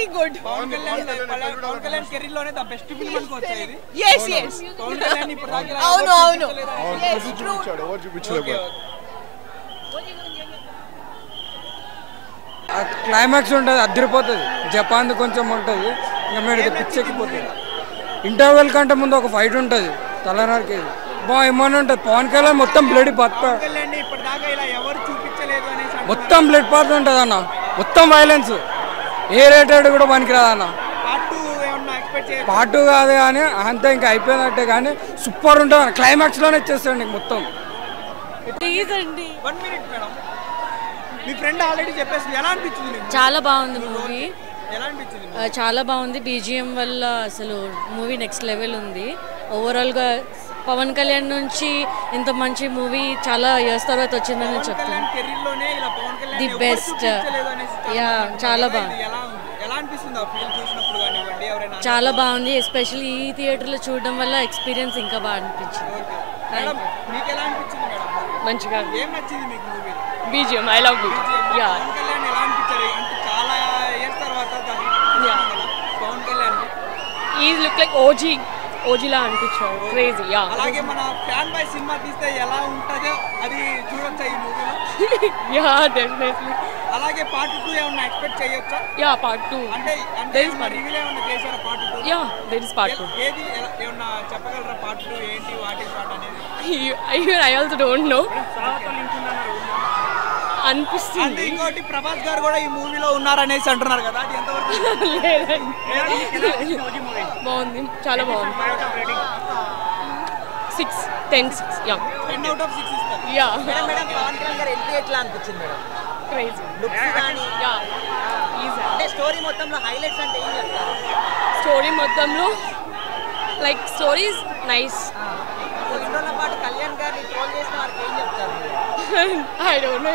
really good. Pawan Kalyan career లోనే the best film అనుకోవచ్చా ఇది? Yes, yes. పవన్ కళ్యాణ్ ఇప్పుడు దాకా అవును. Yes, చూపించాడు ఎవరు చూపించలేదు. క్లైమాక్స్ ఉంటుంది, అదిరిపోతుంది. జపాన్ కొంచెం ఉంటుంది, ఇంకా మీరు పిచ్చెక్కిపోతుంది. ఇంటర్వెల్ కంటే ముందు ఒక ఫైట్ ఉంటుంది, తలనారికి బాగా ఏమని ఉంటుంది. పవన్ కళ్యాణ్ మొత్తం బ్లడ్ మొత్తం బ్లడ్ పాత్ ఉంటుంది అన్న, మొత్తం వైలెన్స్. ఏ రేటెడ్ కూడా పనికిరాదన్న. పార్ట్ 2 కాదు కానీ అంతే, ఇంకా అయిపోయినట్టే. కానీ సూపర్ ఉంటుంది, క్లైమాక్స్ లోనే ఇచ్చేస్తాడు నీకు మొత్తం. చాలా బాగుంది మూవీ, చాలా బాగుంది. బీజిఎం వల్ల అసలు మూవీ నెక్స్ట్ లెవెల్ ఉంది. ఓవరాల్గా పవన్ కళ్యాణ్ నుంచి ఇంత మంచి మూవీ చాలా ఇయర్స్ తర్వాత వచ్చిందని చెప్తాను. The best. యా, చాలా బాగుంది, చాలా బాగుంది. ఎస్పెషల్లీ ఈ థియేటర్లో చూడడం వల్ల ఎక్స్పీరియన్స్ ఇంకా బాగా అనిపించింది. మంచిగా BGM, I love you. Yeah, ఈ లుక్ లైక్ ఓజీలా అనిపించారు. క్రేజీ. యా, అలాగే మన ఫ్యాన్ బై సినిమా తీస్తే ఎలా ఉంటుందో అది చూడొచ్చా ఈ మూవీలో? Yeah, definitely. అలాగే పార్ట్ 2 ఏమన్నా ఎక్స్పెక్ట్ చేయొచ్చా? Yeah, part 2. అంటే రివీల్ ఏమన్నా చేశారా part 2? Yeah, there is part 2. ఏది ఏమన్నా చెప్పగలరా పార్ట్ 2 ఏంటి, వాట్ ఇస్ పార్ట్ అనేది? I also don't know. అనిపిస్తుంది. ఇంకోటి ప్రభాస్ గారు కూడా ఈ మూవీలో ఉన్నారనేసి అంటున్నారు కదా, అది ఎంతవరకు? బాగుంది, చాలా బాగుంది. 6, 10, 6. యా, 10 out of 6 ఇస్తారు. యా. మేడం పవన్ కళ్యాణ్ గారి ఎంట్రీ ఎట్లా అనిపించింది మేడం? క్రేజీ. లుక్స్ కానీ యా, ఈజీ. అంటే స్టోరీ మొత్తంలో హైలైట్స్ అంటే ఏం చెప్తారు? స్టోరీ మొత్తంలో లైక్ స్టోరీస్ నైస్. ఇంట్లో పాటు కళ్యాణ్ గారిని ట్రోల్ చేసిన వారికి ఏం చెప్తారు? I don't know.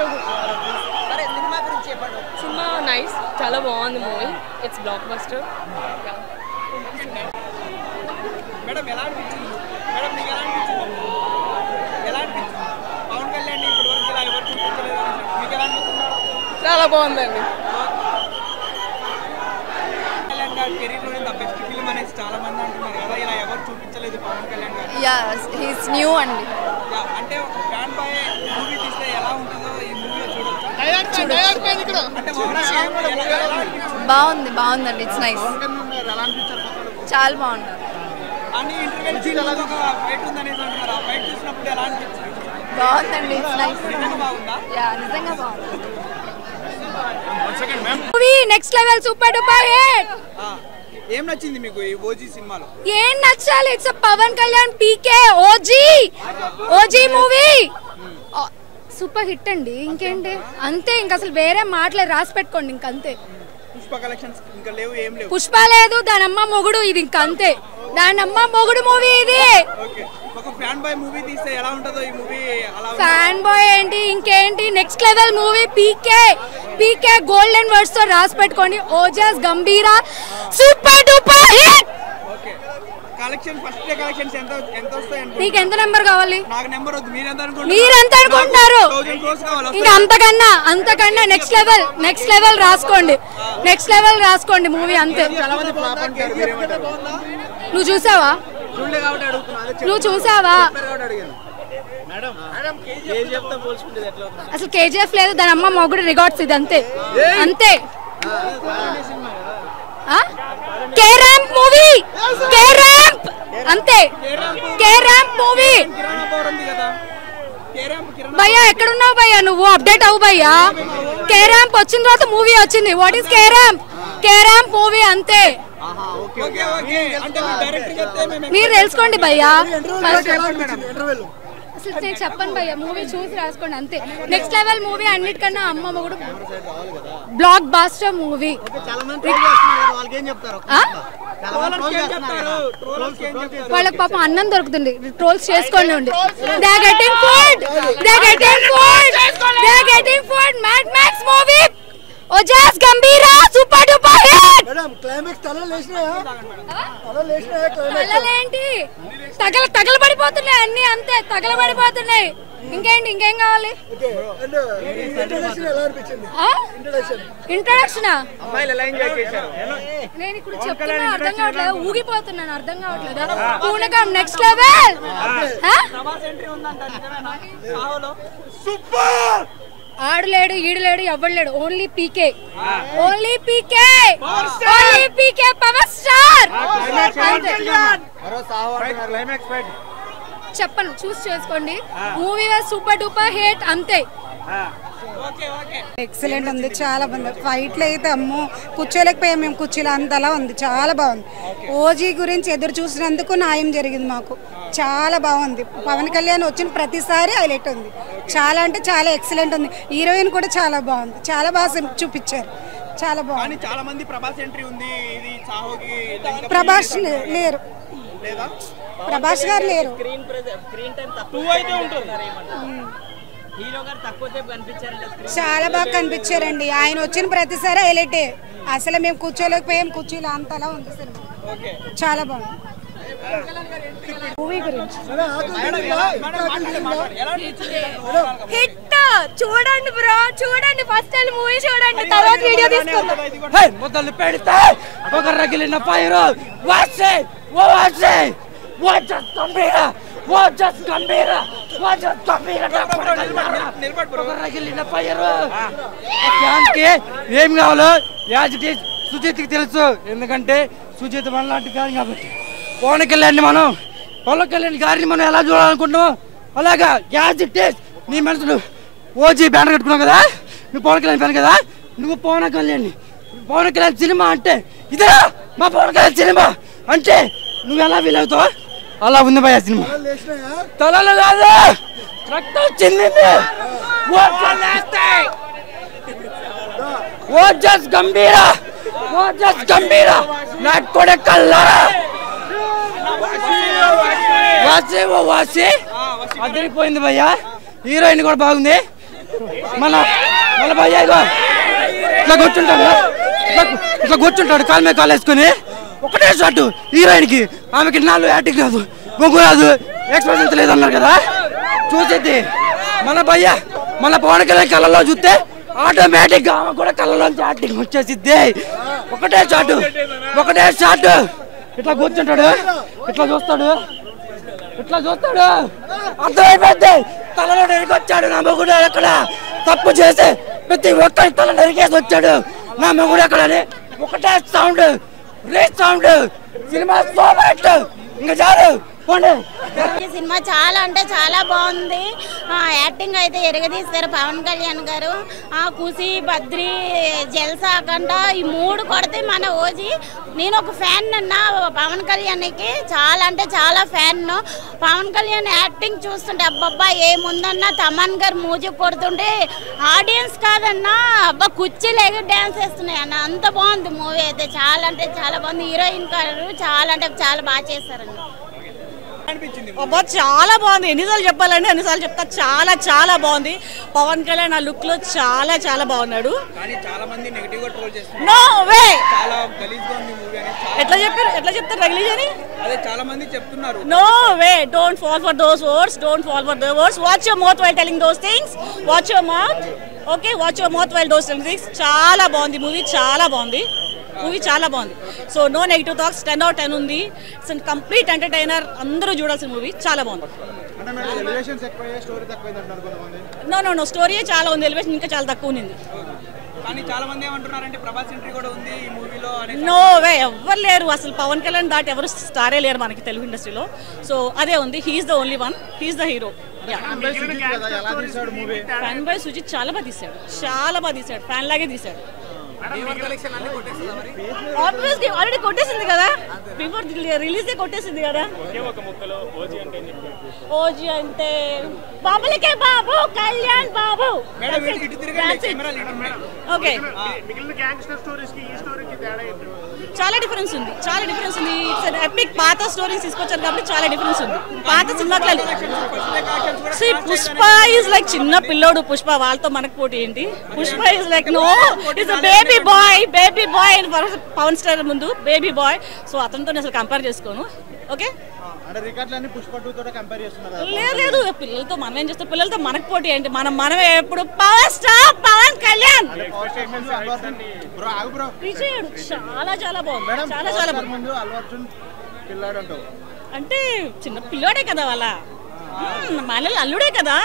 సరే, సినిమా గురించి చెప్పండి. సినిమా నైస్, చాలా బాగుంది movie. It's block buster. Madam ఎలా అనిపించింది? మేడం మీకు ఎలా అనిపించింది? ఎలా అనిపించింది పవన్ కళ్యాణ్ ఇప్పటి వరకు ఇలా ఎవరు చూపించలేదు, మీకు ఎలా అనిపిస్తుంది? చాలా బాగుందండి. కళ్యాణ్ గారి కెరీర్లోనే ద బెస్ట్ ఫిల్మ్ అనేసి చాలా మంది అంటున్నారు కదా, ఇలా ఎవరు చూపించలేదు పవన్ కళ్యాణ్ గారు. యా, హీస్ న్యూ అండి. అంటే ఫ్యాన్ బాయ్ మూవీ తీస్తే ఎలా ఉంటుందో ఈ మూవీలో చూడొచ్చు. బాగుందండి. ఇట్స్ నైస్, చాలా బాగున్నారు. అని ఇంటర్వెల్ ఒక ఫైట్ ఉందనేసి అంటున్నారు, ఆ ఫైట్ చూసినప్పుడు ఎలా అనిపించింది? బాగుందండి. It's nice. నిజంగా బాగుందా? యా, నిజంగా బాగుంది. Movie next level, super duper hit. ఏం నచ్చింది మీకు ఈ ఓజీ సినిమాలో? ఏం నచ్చాలి? It's Pawan Kalyan PK OG movie super hit అండి. ఇంకేంటి, అంతే. ఇంక అసలు వేరే మాటలేదు, రాసి పెట్టుకోండి. ఇంకంతే. పుష్ప కలెక్షన్స్ ఇంకా లేవు, ఏం లేవు. పుష్ప లేదు, దాని అమ్మ మొగుడు ఇది. ఇంకంతే, దాని అమ్మ మొగుడు మూవీ ఇది. ఒక ఫ్యాన్ బాయ్ మూవీ తీస్తే ఎలా ఉంటుందో ఈ మూవీ అలా. ఫ్యాన్ బాయ్ ఏంటి, ఇంకేంటి, next level movie PK golden words తో రాసి పెట్టుకోండి. Ojas Gambhira super duper hit. Okay, collection first day collections ఎంత వస్తాయి? నీకు ఎంత నెంబర్ కావాలి? నాకు నెంబర్ వద్దు, మీరు ఎంత అనుకుంటున్నారు? ఇంకా అంతకన్నా నెక్స్ట్ లెవెల్ రాసుకోండి. మూవీ అంతే. నువ్వు చూసావా? అసలు కేజీఎఫ్ లేదు, దాని అమ్మ మొగుడు రికార్డ్స్ ఇది. అంతే. కే ర్యాంప్ మూవీ, అంతే. K ramp movie. భయ్యా ఎక్కడున్నావు భయ్యా? నువ్వు అప్డేట్ అవ్వు భయ్యా. కే ర్యాంప్ వచ్చిన తర్వాత మూవీ వచ్చింది. What is K ramp movie, అంతే. మీరు తెలుసుకోండి భయ్యా. అసలు నేను చెప్పను భయ్యా, మూవీ చూసి రాసుకోండి అంతే. నెక్స్ట్ లెవెల్ మూవీ, అన్నిటికన్నా అమ్మ మొగుడు బ్లాక్ బాస్టర్ మూవీ. వాళ్ళకి పాపం అన్నం దొరుకుతుంది, ట్రోల్స్ చేసుకోండి. They are getting food. Mad max movie, Ojas Gambhira super duper hit. Madam climax తలలేంటి, తగలబడిపోతున్నాయి అన్ని. అంతే, తగలబడిపోతున్నాయి. ఇంకేంటి ఇంకేం కావాలి ఇంట్రడక్షన్ అమ్మాయిలు ఎలా ఎంజాయ్ చేశారు? నేను ఇప్పుడు చెప్తున్నా అర్థం కావట్లేదు ఊగిపోతున్నాను అర్థం కావట్లేదు పూనకం నెక్స్ట్ లెవెల్ ప్రభాస్ ఎంట్రీ ఉందంట నిజమేనా? సాహోలో ఆడలేడు ఈడలేడు ఎవ్వడలేడు ఓన్లీ పీకే ఓన్లీ పీకే ఓన్లీ పీకే పవర్ స్టార్ చెప్పను చూస్ చేసుకోండి మూవీ సూపర్ డూపర్ హిట్ అంతే ఎక్సలెంట్ ఉంది చాలా బాగుంది ఫైట్లు అయితే అమ్మో కూర్చోలేకపోయాం మేము కుర్చీలో అంతలా ఉంది చాలా బాగుంది ఓజీ గురించి ఎదురు చూసినందుకు న్యాయం జరిగింది మాకు చాలా బాగుంది పవన్ కళ్యాణ్ వచ్చిన ప్రతిసారి హైలైట్ ఉంది చాలా అంటే చాలా ఎక్సలెంట్ ఉంది హీరోయిన్ కూడా చాలా బాగుంది చాలా బాగా చూపించారు చాలా బాగుంది చాలా మంది ప్రభాస్ ఎంట్రీ ఉంది ఇది సాహోకి ప్రభాస్ లేరు లేదా ప్రభాస్ గారు లేరు స్క్రీన్ టైం తక్కువ అయితే ఉంటుంది హీరో గారు తక్కువ సేపు కనిపించారంటే చాలా బాగా కనిపించారండి ఆయన వచ్చిన ప్రతిసారి హైలైటే అసలు మేము కూర్చోలేకపోయాం కుర్చీలో అంతలా ఉంది సినిమా చాలా బాగుంది మూవీ గురించి హిట్ చూడండి బ్రో చూడండి ఫస్ట్ మూవీ చూడండి తర్వాత వీడియో తీసుకుందాం మొదలు పెడితే ఒక రగిలిన పైరు వాసే ఓ వాసే ఓ జస్ట్ గంభీర ఒక రగిలిన పైరు ఫ్యాన్కి ఏం కావాలో యాజ్ ఇట్ ఈస్ సుజిత్కి తెలుసు ఎందుకంటే సుజిత్ మన లాంటి ఫ్యాన్ కాబట్టి పవన్ కళ్యాణ్ గారిని మనం ఎలా చూడాలనుకుంటున్నాం అలాగా యాజ్ ఇట్ ఈస్ నీ మనసులు ఓజీ బ్యానర్ కట్టుకున్నావు కదా నువ్వు పవన్ కళ్యాణ్ ఫ్యాన్ కదా నువ్వు పవన్ కళ్యాణ్ సినిమా అంటే ఇదే మా పవన్ కళ్యాణ్ సినిమా అంటే నువ్వు ఎలా ఫీల్ అవుతావు అలా ఉంది భయ సినిమా తలలు కాదు రక్తం వచ్చింది ఓ జస్ట్ గంభీర నాకు కూడా కల్లారా వాసి అదిరిపోయింది భయ్యా హీరోయిన్ కూడా బాగుంది మన భయ్యా ఇట్లా కూర్చుంటాడు కాలు మీద కాలు వేసుకొని ఒకటే షాట్ హీరోయిన్ కి ఆమెకి నాలుగు యాక్టింగ్ రాదు బొగ్గు రాదు ఎక్స్ప్రెషన్స్ లేదన్నారు కదా చూసేది మన భయ్యా మన పవన్ కళ్యాణ్ కళ్ళలో చూస్తే ఆటోమేటిక్ గా ఆమె కూడా కళ్ళలోంచి యాక్టింగ్ వచ్చేసిద్ది ఒకటే షాట్ ఇట్లా కూర్చుంటాడు ఇట్లా చూస్తాడు అర్థమైపోద్ది తలలో నరికొచ్చాడు నా మొగుడు ఎక్కడ తప్పు చేసి ప్రతి ఒక్కరి తల నరికేసి వచ్చాడు నా మొగుడు ఎక్కడని ఒకటే సౌండ్ సినిమా సూపర్ ఇంకా చాలు ఈ సినిమా చాలా అంటే చాలా బాగుంది యాక్టింగ్ అయితే ఎరగదీస్తారు పవన్ కళ్యాణ్ గారు ఖుషి బద్రి జల్సా కంట ఈ మూడు కొడితే మన ఓజీ నేను ఒక ఫ్యాన్ అన్నా పవన్ కళ్యాణ్కి చాలా అంటే చాలా ఫ్యాన్ పవన్ కళ్యాణ్ యాక్టింగ్ చూస్తుంటే అబ్బబ్బా ఏముందన్నా తమన్ గారు మ్యూజిక్ కొడుతుంటే ఆడియన్స్ కాదన్నా అబ్బా కుర్చీలు ఎగిరి డ్యాన్స్ వేస్తున్నాయి అన్న అంత బాగుంది మూవీ అయితే చాలా అంటే చాలా బాగుంది హీరోయిన్ గారు చాలా అంటే చాలా బాగా చేస్తారండి అబ్బా చాలా బాగుంది ఎన్నిసార్లు చెప్పాలంటే అన్నిసార్లు చెప్తా చాలా చాలా బాగుంది పవన్ కళ్యాణ్ ఆ లుక్ లో చాలా చాలా బాగున్నాడు చాలా మంది నెగటివ్ గా ట్రోల్ చేస్తున్నారు నో వే చాలా గలీజ్ గా ఉంది మూవీ అని ఎట్లా చెప్తారు రిలీజ్ అని అదే చాలా మంది చెప్తున్నారు no way don't fall for those words watch your mouth while telling those things watch your mouth okay watch your mouth while those things చాలా బాగుంది మూవీ చాలా బాగుంది సో నో నెగిటివ్ టాక్స్ 10/10 ఉంది ఇట్స్ కంప్లీట్ ఎంటర్టైనర్ అందరూ చూడాల్సిన movie చాలా బాగుంది no story చాలా ఉంది ఎలివేషన్ ఇంకా చాలా తక్కువ ఉంది కానీ చాలా మంది ఏమంటున్నారంటే ప్రభాస్ ఎంట్రీ కూడా ఉంది ఈ మూవీలో నో వే ఎవ్వరు లేరు అసలు పవన్ కళ్యాణ్ దాటి ఎవరు స్టారే లేరు మనకి తెలుగు ఇండస్ట్రీలో సో అదే ఉంది he's the only one he's the hero fan boy Sujeeth చాలా బాగా తీశాడు ఫ్యాన్ లాగే తీశాడు ఆల్రెడీ కొట్టేసింది కదా బిఫోర్ రిలీజ్ కొట్టేసింది కదా ఓజీ అంటే బాబులకే బాబు కళ్యాణ్ బాబు ఓకే చాలా డిఫరెన్స్ ఉంది ఇట్స్ ఎపిక్ పాత స్టోరీస్ తీసుకొచ్చారు కాబట్టి చాలా డిఫరెన్స్ ఉంది పాత సినిమాకి పుష్ప ఈజ్ లైక్ చిన్న పిల్లోడు పుష్ప వాళ్ళతో మనకు పోటీ ఏంటి Pushpa is like no it's baby boy Pawan star ముందు బేబీ బాయ్ సో అతనితో అసలు కంపేర్ చేసుకోను ఓకే అంటే రికార్డులన్నీ పుష్ప 2 తోటి కంపేర్ చేస్తున్నారు. లేదు పిల్లలతో మనం ఏం చేస్తాం, పిల్లలతో మనకు పోటీ ఏంటి, మనమే ఎప్పుడు పవర్ స్టార్ పవన్ కళ్యాణ్ విజయుడు చాలా బాగుంది, చాలా బాగుంది. అల్లు అర్జున్ పిల్లాడు అంటావు అంటే చిన్న పిల్లోడే కదా వాళ్ళ మనల్ని అల్లుడే కదా,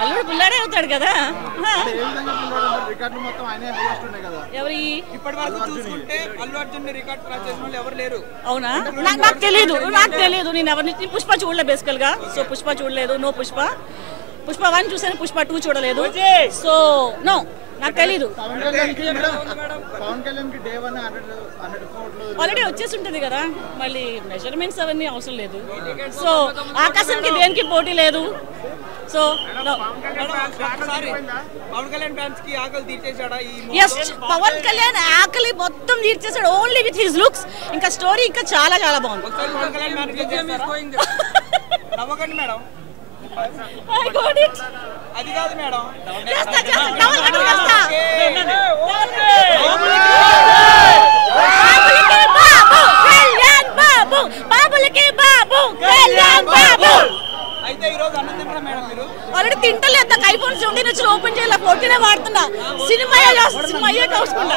అల్లుడు పిల్లాడే అవుతాడు కదా. ఎవరి ఇప్పటి వరకు చూసుకుంటే అల్లు అర్జున్ రికార్డ్ క్రాస్ చేసిన వాళ్ళు ఎవరు లేరు. అవునా? నాకు తెలియదు నేను ఎవరిని పుష్ప చూడలేదు బేసికల్ గా. సో పుష్ప చూడలేదు, నో పుష్ప 1 చూసాను, పుష్ప 2 చూడలేదు. సో నో, నాకు తెలీదు. ఆల్రెడీ వచ్చేసి ఉంటుంది కదా, మళ్ళీ మెజర్మెంట్స్ అవన్నీ అవసరం లేదు. సో ఆకాశానికి దేనికి పోటీ లేదు. సో పవన్ కళ్యాణ్ ఫ్యాన్స్ కి ఆకలి తీర్చేశాడా? ఎస్, పవన్ కళ్యాణ్ ఆకలి మొత్తం తీర్చేశాడు ఓన్లీ విత్ హిస్ లుక్స్. ఇంకా స్టోరీ ఇంకా చాలా బాగుంది. నవ్వకండి మేడం, I got it. అది కాదు మేడం. అయితే ఈ రోజు అన్నం తింటారా మేడం మీరు? ఆల్రెడీ తింటలేదు, ఐఫోన్ 17 వచ్చి ఓపెన్ చేయాలి, 14 వాడుతున్నా. సినిమా చూసుకుంటా.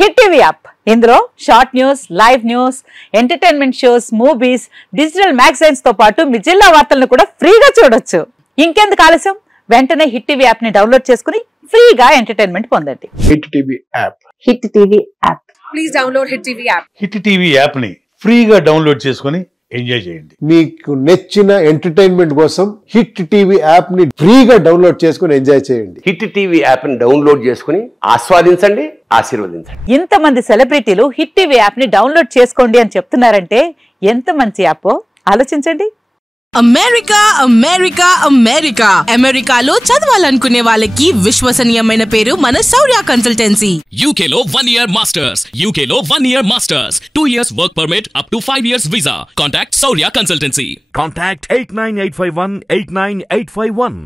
హిట్ టీవీ యాప్, ఇందులో short news, live news, entertainment shows, movies, digital magazines తో పాటు మీ జిల్లా వార్తలను కూడా ఫ్రీగా చూడొచ్చు. ఇంకెందుకు ఆలస్యం, వెంటనే హిట్ టీవీ యాప్ ని డౌన్లోడ్ చేసుకుని ఫ్రీగా ఎంటర్టైన్మెంట్ పొందండి. Hit TV app. Hit TV app. Please download hit TV app. Hit TV app ని ఫ్రీగా డౌన్లోడ్ చేసుకుని ఎంజాయ్ చేయండి. మీకు నచ్చిన ఎంటర్టైన్మెంట్ కోసం హిట్ టీవీ యాప్ ని ఫ్రీగా డౌన్లోడ్ చేసుకుని ఎంజాయ్ చేయండి. హిట్ టీవీ యాప్ ని డౌన్లోడ్ చేసుకుని ఆస్వాదించండి, ఆశీర్వదించండి. ఇంతమంది సెలబ్రిటీలు హిట్ టీవీ యాప్ ని డౌన్లోడ్ చేసుకోండి అని చెప్తున్నారంటే ఎంత మంచి యాప్ ఆలోచించండి. అమెరికాలో చదవాలనుకునే వాళ్ళకి విశ్వసనీయమైన పేరు మన శౌర్య కన్సల్టెన్సీ. యూకేలో 1 year మాస్టర్స్, యూకేలో 1 year masters, 2 years work permit up to 5 years visa. Contact Shaurya consultancy. Contact 89851 89851.